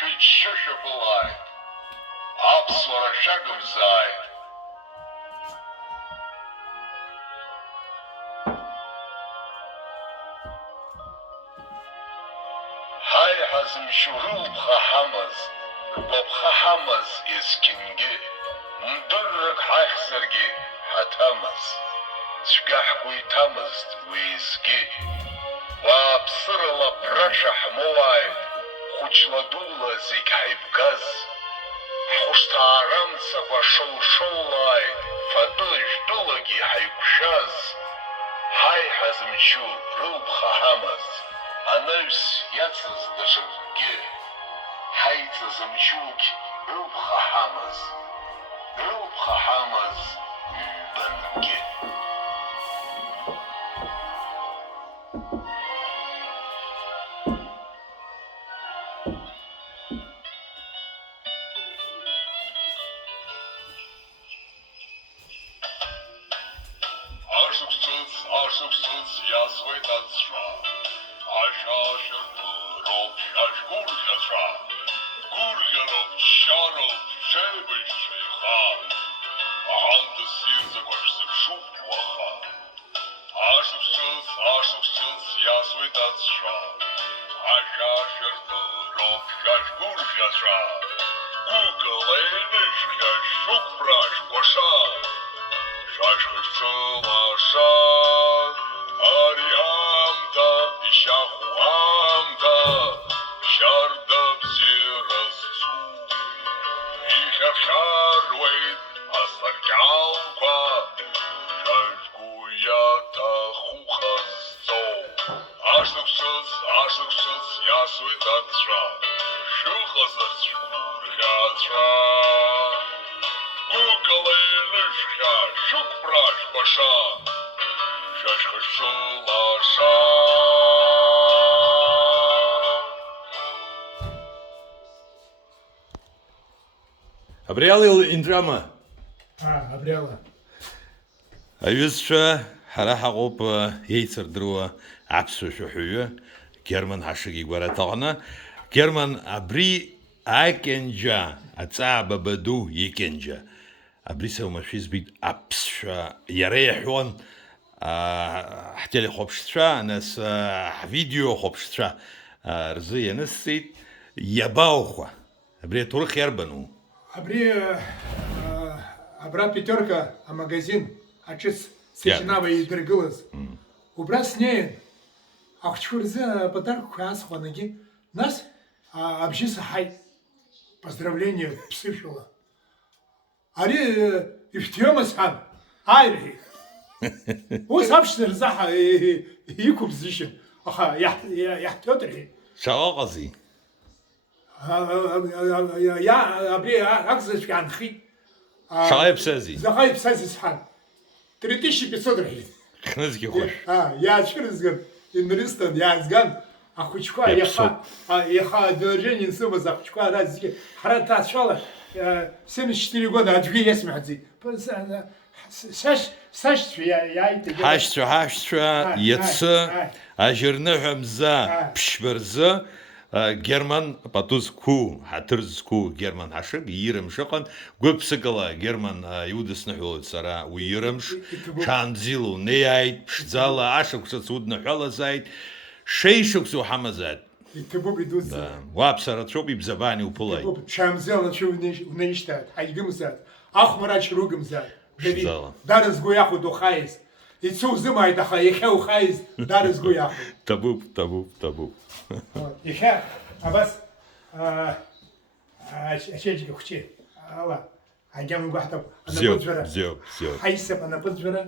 Шишапылай, Аԥсуара шәагымзааит. Ҳаи ҳазымшьо рылԥха ҳамаз, ргәаԥха ҳамаз есқьынгьы, мдыррак ҳахьзаргьы ҳаҭамыз, цәгьа ҳгәы иҭамызт уи изгьы. Уааԥсырала ԥрашәа ҳмоуааит, хәыҷла дула зегь ҳаибгаз, ҳхәышҭаарамцақәа шоу-шоулааит, фатәыла жәтәылагьы ҳаиқәшәаз. Ҳаи ҳазымчу рылԥха ҳамаз, анаҩс иацыз даҽакгьы, ҳаиҵазымчугь рылԥха ҳамаз, рылԥха ҳамаз ҩбангьы. Ашықәсыц иасуеит аҵәҵәа, ашьашьырҭа роуп шәашәгәырӷьацәа, гәырӷьароуп, ччароуп, шәеибашьцәеиха, аҳанҭа ссирӡақәа шәзыԥшуп уаха. Ашықәсыц иасуеит аҵәҵәа, ашьашьырҭа роуп шәашәгәырӷьацәа, гәыкала еинышәхьа шәықәԥра шәкәаша. Шашхырцылаша, ари амта, ишьаху амта, шьарда бзиразцу. Ихьархьаруеит асаркьалқәа, шәажәгәы иаҭаху ҟазҵоу. Ашықәсыц иасуеит аҵәҵәа, шәыҟазарц шәгәырӷьацәа. Гәыкала еинышәхьа шәықәԥра шәкәаша, шәашьхырцылаша. Абри ала индрама. Абри ала. Аҩызцәа ҳара ҳаҟоуп еицырдыруа аԥсуа шәаҳәаҩы Герман Ҳашыг игәараҭаҟны. Герман, абри акьанџьа, аҵаа ду икьанџьа. Абри саумашәа избит аԥсшәа иара иаҳәон ҳтелехәаԥшцәа, нас ҳвидеохәаԥшцәа рзы ианысҵеит. Иабаухәа? Абри аҭоурых иарбану? Абри абра пятерка амагазин аҿыц Сеченава идыргылаз. Убра снеин ахәыҷқәа рзы аподаркқәа аасхәанагьы, нас абжьы саҳаит. Поздравление ԥсышәала. Ари ишәҭиома сҳәан, ааирҳәеит. Ус аԥшӡа рзаҳа иқәыбзышьын, аха иаҳҭиоит рҳәеит. Шаҟаҟази? Абри акзаҵәҟьа аанхеит. Шаҟа иаԥсази? Заҟа иаԥсази сҳәан, 3500 рҳәеит. Хнызгьы хәышә. Иаацәырызган, инрыстан, иаазган, ахәыҷқәа иаха адонажение сымаз ахәыҷқәа ара зегьы ҳара ҭаацәала 74 года аӡәгьы иасмҳәаӡеит. Ҳашьцәа иацы ажьырныҳәа мза ԥшьба рзы Герман пату зқәу, ҳаҭыр зқәу Герман Ҳашыг иирымш ыҟан. Гәык-ԥсыкала Герман иудысныҳәалоит сара уи ирымш. Ҽаанбзиала унеиааит, ԥшӡала ашықәсыц удныҳәалазааит, шеишықәса уҳамазааит. Иҭабуп идуӡӡа. Уаԥса рацәоуп, ибзабаан иуԥылааит. Ҽаанбзиала нацәа унаишьҭааит, ҳаигымзааит, ахәмарач ругымзааит. Ԥшӡала. Дара згәы иахәоит ухаиз. Ицо узымааит, аха иахьа ухаиз, дара згәы иахәоит. Табуп. Иахьа абас ачеиџьыка хәҷы, ала агьама игәаҳҭап, Бзиоуп. ҳаисап анапыӡәӡәара.